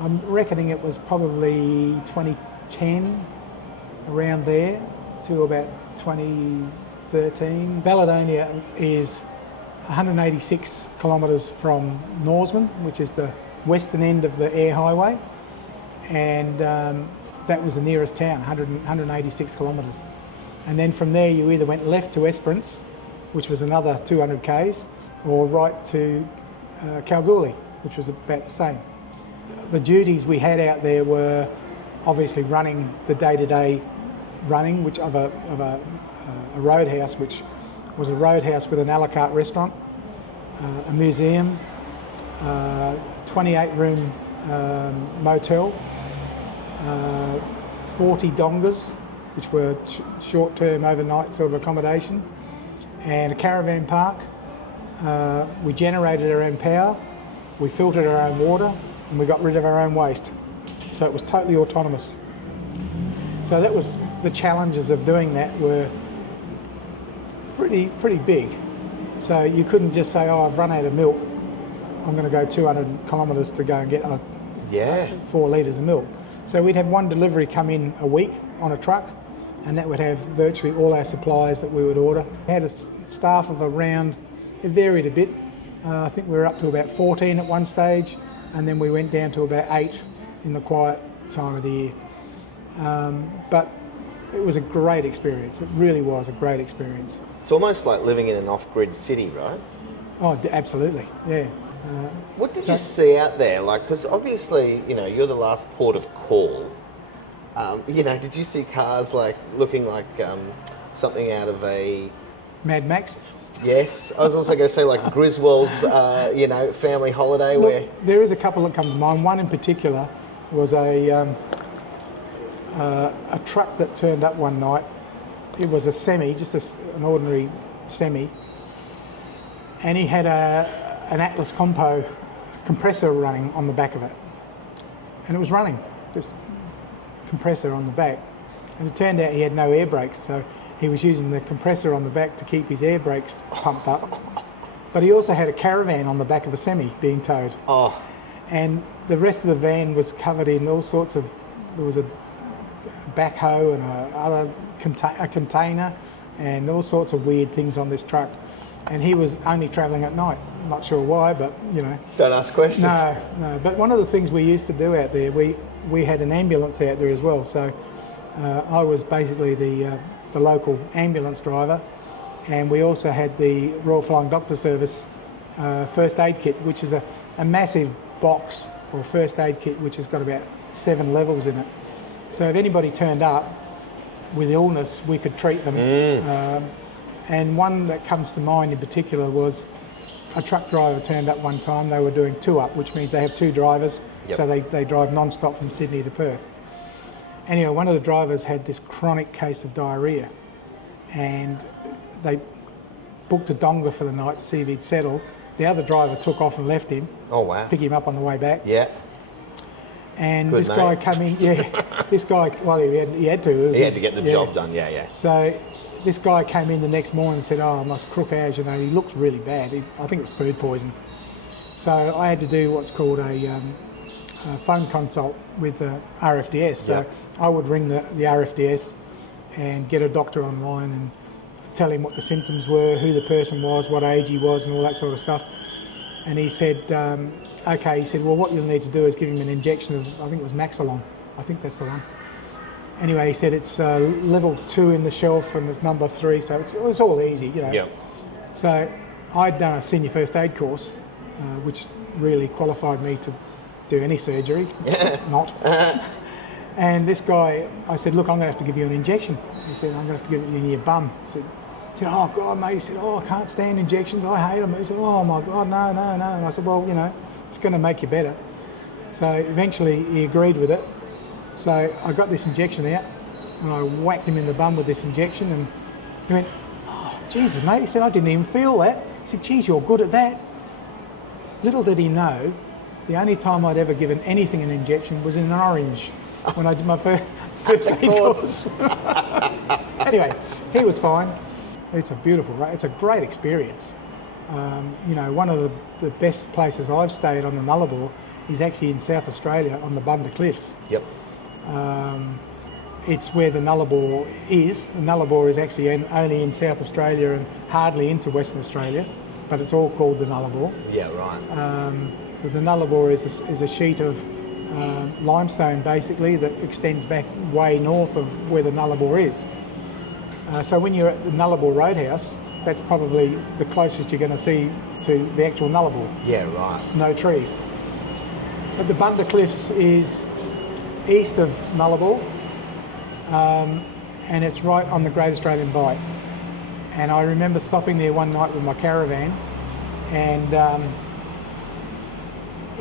I'm reckoning it was probably 2010, around there, to about 2013. Balladonia is 186 kilometres from Norseman, which is the western end of the air highway, and that was the nearest town, 186 kilometres. And then from there you either went left to Esperance, which was another 200 k's, or right to Kalgoorlie, which was about the same. The duties we had out there were obviously running the day-to-day running, which of a roadhouse, which was a roadhouse with an a la carte restaurant, a museum, 28-room motel, 40 dongas, which were short-term overnight sort of accommodation, and a caravan park. We generated our own power, we filtered our own water, and we got rid of our own waste. So it was totally autonomous. So that was the challenges of doing that were pretty big. So you couldn't just say, oh, I've run out of milk, I'm going to go 200 kilometres to go and get 4 litres of milk. So we'd have one delivery come in a week on a truck, and that would have virtually all our supplies that we would order. We had a staff of around, it varied a bit. I think we were up to about 14 at one stage, and then we went down to about 8 in the quiet time of the year. But it was a great experience. It really was a great experience. It's almost like living in an off-grid city, right? Oh, absolutely, yeah. What did you see out there? Like, because obviously, you know, you're the last port of call. You know, did you see cars like looking like something out of a Mad Max? Yes, I was also going to say like Griswold's, you know, family holiday. Look, where there is a couple that come to mind. One in particular was a truck that turned up one night. It was a semi, just an ordinary semi, and he had an Atlas Compo compressor running on the back of it, and it was running, just compressor on the back, and it turned out he had no air brakes, so he was using the compressor on the back to keep his air brakes pumped up. But he also had a caravan on the back of a semi being towed. Oh. And the rest of the van was covered in all sorts of, there was a backhoe and a container and all sorts of weird things on this truck. And he was only travelling at night. I'm not sure why, but you know. Don't ask questions. No. But one of the things we used to do out there, we had an ambulance out there as well. So I was basically the local ambulance driver, and we also had the Royal Flying Doctor Service first aid kit, which is a massive box or first aid kit which has got about 7 levels in it. So if anybody turned up with illness, we could treat them. And one that comes to mind in particular was a truck driver turned up one time. They were doing 2 up, which means they have 2 drivers. Yep. So they drive non-stop from Sydney to Perth. Anyway, one of the drivers had this chronic case of diarrhoea, and they booked a donga for the night to see if he'd settle. The other driver took off and left him. Oh wow! Pick him up on the way back. Yeah. And good this mate. Guy came in. Yeah, this guy. Well, he had to. He had to get the job done. Yeah. So this guy came in the next morning and said, "Oh, my crook as you know, he looks really bad. I think it's food poison." So I had to do what's called a phone consult with RFDS. So I would ring the RFDS and get a doctor online and tell him what the symptoms were, who the person was, what age he was, and all that sort of stuff. And he said, okay, he said, well, what you'll need to do is give him an injection of, I think it was Maxilon. I think that's the one. Anyway, he said it's level 2 in the shelf and it's number 3, so it's all easy, you know. Yep. So I'd done a senior first aid course, which really qualified me to do any surgery, not. And this guy, I said, look, I'm going to have to give you an injection. He said, I'm going to have to give it you in your bum. I said, oh, God, mate. He said, oh, I can't stand injections. I hate them. He said, oh, my God, no. And I said, well, you know, it's going to make you better. So eventually he agreed with it. So I got this injection out, and I whacked him in the bum with this injection, and he went, oh, Jesus, mate. He said, I didn't even feel that. He said, geez, you're good at that. Little did he know, the only time I'd ever given anything an injection was in an orange, when I did my first aid course. Anyway, he was fine. It's a great experience. You know, one of the best places I've stayed on the Nullarbor is actually in South Australia on the Bunda Cliffs. Yep. It's where the Nullarbor is. The Nullarbor is actually only in South Australia and hardly into Western Australia, but it's all called the Nullarbor. Yeah, right. But the Nullarbor is a sheet of limestone basically that extends back way north of where the Nullarbor is. So when you're at the Nullarbor Roadhouse, that's probably the closest you're going to see to the actual Nullarbor. Yeah, right. No trees. But the Bunda Cliffs is east of Nullarbor, and it's right on the Great Australian Bight. And I remember stopping there one night with my caravan, and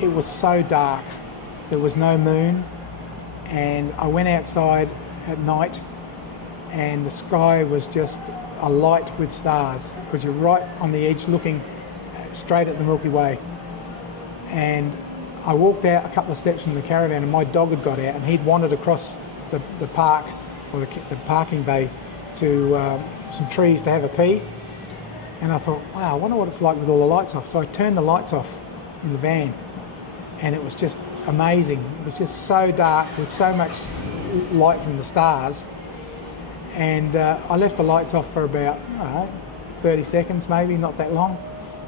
it was so dark. There was no moon, and I went outside at night, and the sky was just alight with stars, because you're right on the edge looking straight at the Milky Way. And I walked out a couple of steps from the caravan, and my dog had got out, and he'd wandered across the park, or the parking bay, to some trees to have a pee. And I thought, wow, I wonder what it's like with all the lights off. So I turned the lights off in the van, and it was just amazing. It was just so dark with so much light from the stars. And I left the lights off for about, I don't know, 30 seconds maybe, not that long.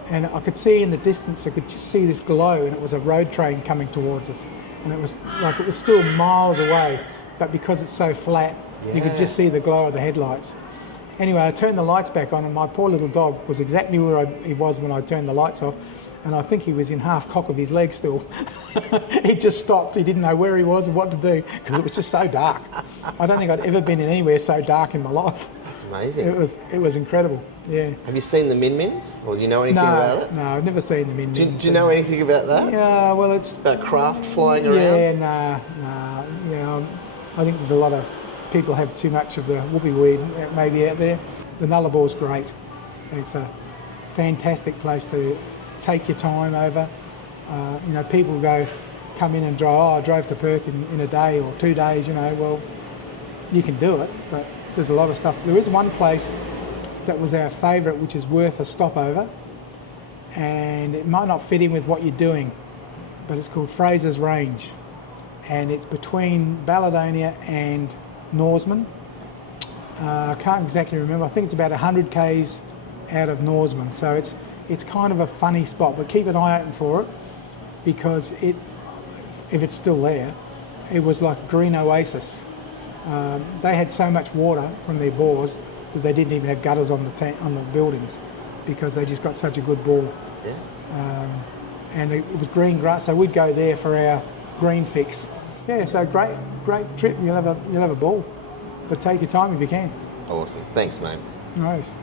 And I could see in the distance, I could just see this glow, and it was a road train coming towards us. And it was like, it was still miles away, but because it's so flat, you could just see the glow of the headlights. Anyway, I turned the lights back on, and my poor little dog was exactly where he was when I turned the lights off. And I think he was in half cock of his leg still. He just stopped. He didn't know where he was and what to do, because it was just so dark. I don't think I'd ever been in anywhere so dark in my life. That's amazing. It was incredible. Yeah. Have you seen the Min Mins, or do you know anything about it? No, I've never seen the Min Mins. Do you know anything about that? Yeah, well, it's about craft flying around. Yeah, nah. Yeah, I think there's a lot of people have too much of the whoopee weed maybe out there. The Nullabor's great. It's a fantastic place to take your time over. You know, people come in and drive. Oh, I drove to Perth in a day or 2 days. You know, well, you can do it, but there's a lot of stuff. There is one place that was our favourite, which is worth a stopover, and it might not fit in with what you're doing, but it's called Fraser's Range, and it's between Balladonia and Norseman. I can't exactly remember. I think it's about 100 k's out of Norseman, so it's kind of a funny spot, but keep an eye open for it, because if it's still there, it was like a green oasis. They had so much water from their bores that they didn't even have gutters on the buildings, because they just got such a good bore. Yeah. And it was green grass, so we'd go there for our green fix. Yeah, so great trip. You'll have a ball, but take your time if you can. Awesome. Thanks, mate. No worries.